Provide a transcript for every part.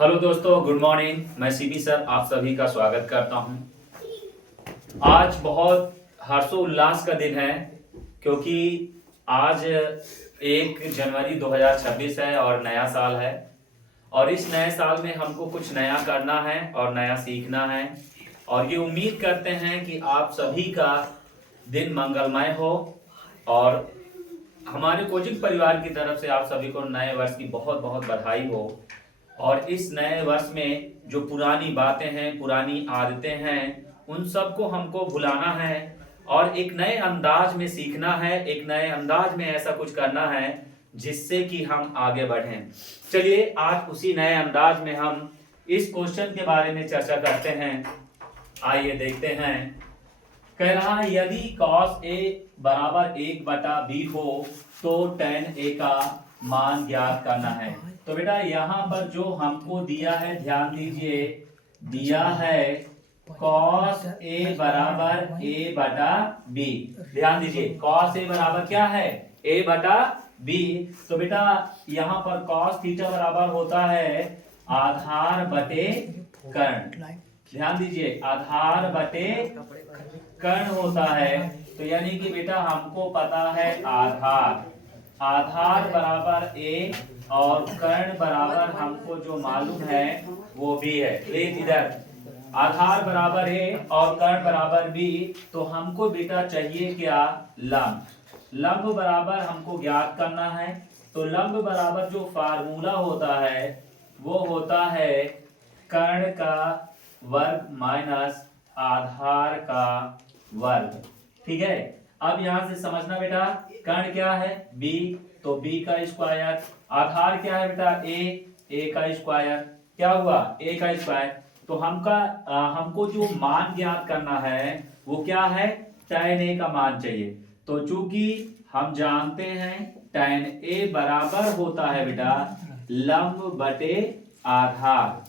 Hello दोस्तों, good morning. मैं CB sir आप सभी का स्वागत करता हूं। आज बहुत हर्षोल्लास का दिन है क्योंकि आज 1 जनवरी 2026 है और नया साल है। और इस नए साल में हमको कुछ नया करना है और नया सीखना है। और ये उम्मीद करते हैं कि आप सभी का दिन मंगलमय हो और हमारे कोचिंग परिवार की तरफ से आप सभी को नए वर्ष की बहुत बहुत बधाई हो। और इस नए वर्ष में जो पुरानी बातें हैं, पुरानी आदतें हैं, उन सबको हमको भुलाना है और एक नए अंदाज में सीखना है, एक नए अंदाज में ऐसा कुछ करना है जिससे कि हम आगे बढ़ें। चलिए आज उसी नए अंदाज में हम इस क्वेश्चन के बारे में चर्चा करते हैं। आइए देखते हैं। कह रहा है यदि cos A बराबर 1/b हो तो tan A का मान ज्ञात करना है। तो बेटा यहाँ पर जो हमको दिया है, ध्यान दीजिए, दिया है cos A बराबर A/b। ध्यान दीजिए, cos A बराबर क्या है? A/b। तो बेटा यहाँ पर cos थीटा बराबर होता है आधार बटे कर्ण। ध्यान दीजिए, आधार बटे कर्ण होता है। तो यानी कि बेटा हमको पता है आधार बराबर a और कर्ण बराबर हमको जो मालूम है वो b है। प्लीज इधर आधार बराबर a और कर्ण बराबर b। तो हमको बेटा चाहिए क्या? लंब बराबर हमको ज्ञात करना है। तो लंब बराबर जो फार्मूला होता है वो होता है कर्ण का वर्ग माइनस आधार का वर्ग। ठीक है, अब यहां से समझना बेटा, कर्ण क्या है? b, तो b का स्क्वायर। आधार क्या है बेटा? a का स्क्वायर। क्या हुआ? a का स्क्वायर। तो हमको जो मान ज्ञात करना है वो क्या है? tan a का मान चाहिए। तो चूंकि हम जानते हैं tan a बराबर होता है बेटा लंब बटे आधार।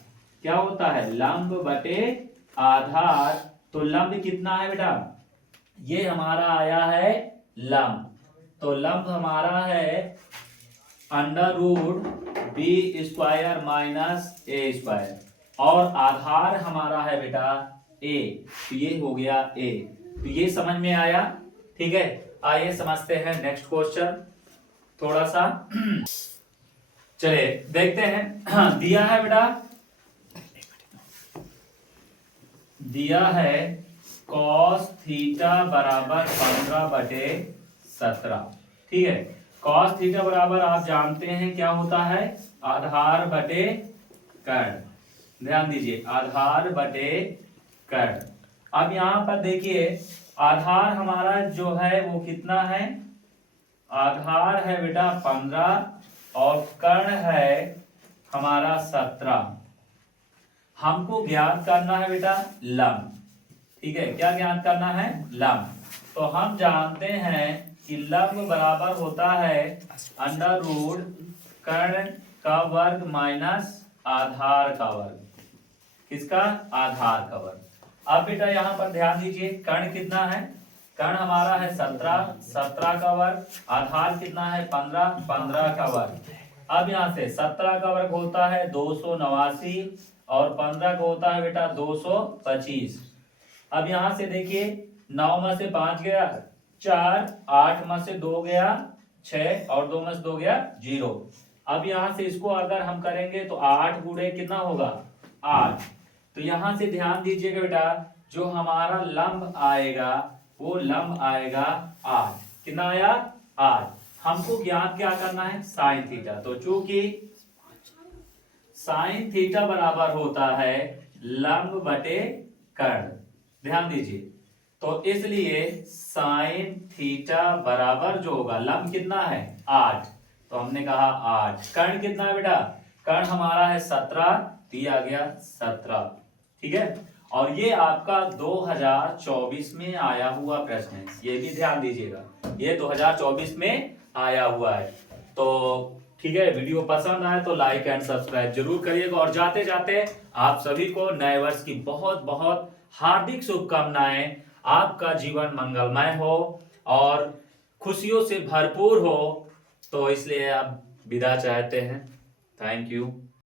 क्या होता है? लंब बटे आधार। तो लंब कितना है बेटा? ये हमारा आया है लंब। तो लंब हमारा है √b² माइनस a²। और आधार हमारा है बेटा a। तो ये हो गया a। तो ये समझ में आया? ठीक है, आइए समझते हैं नेक्स्ट क्वेश्चन थोड़ा सा। चलिए देखते हैं। दिया है बेटा, दिया है cos थीटा बराबर 15/17। ठीक है, cos थीटा बराबर आप जानते हैं क्या होता है? आधार बटे कर्ण। ध्यान दीजिए, आधार बटे कर्ण। अब यहां पर देखिए, आधार हमारा जो है वो कितना है? आधार है बेटा 15 और कर्ण है हमारा 17। हमको ज्ञात करना है बेटा लंब। ठीक है, क्या ज्ञात करना है? लंब। तो हम जानते हैं कि लंब बराबर होता है √ कर्ण का वर्ग माइनस आधार का वर्ग। किसका? आधार का वर्ग। अब बेटा यहाँ पर ध्यान दीजिए, कर्ण कितना है? कर्ण हमारा है 17 का वर्ग। आधार कितना है? 15 का वर्ग। अब यहाँ से 17 का वर्ग होता है 289 और 15 का होता है बेटा 225। अब यहां से देखिए, 9 में से 5 गया 4, 8 में से 2 गया 6 और 2 में से 2 गया 0। अब यहां से इसको अगर हम करेंगे तो 8 गुणे कितना होगा? 8। तो यहां से ध्यान दीजिएगा बेटा, जो हमारा लंब आएगा वो लंब आएगा 8। कितना आया? 8। हमको ज्ञात क्या करना है? Sine theta. तो चूंकि साइन थीटा बराबर होता है लंब बटे कर्ण। ध्यान दीजिए, तो इसलिए साइन थीटा बराबर जो होगा, लंब कितना है? 8। तो हमने कहा 8। कर्ण कितना है बेटा? कर्ण हमारा है 17, दिया गया 17। ठीक है, और ये आपका 2024 में आया हुआ प्रश्न है, ये भी ध्यान दीजिएगा, ये 2024 में आया हुआ है। तो ठीक है, वीडियो पसंद आए तो लाइक एंड सब्सक्राइब जरूर करिएगा। और जाते जाते आप सभी को नए वर्ष की बहुत बहुत हार्दिक शुभकामनाएं। आपका जीवन मंगलमय हो और खुशियों से भरपूर हो। तो इसलिए आप विदा चाहते हैं। Thank you.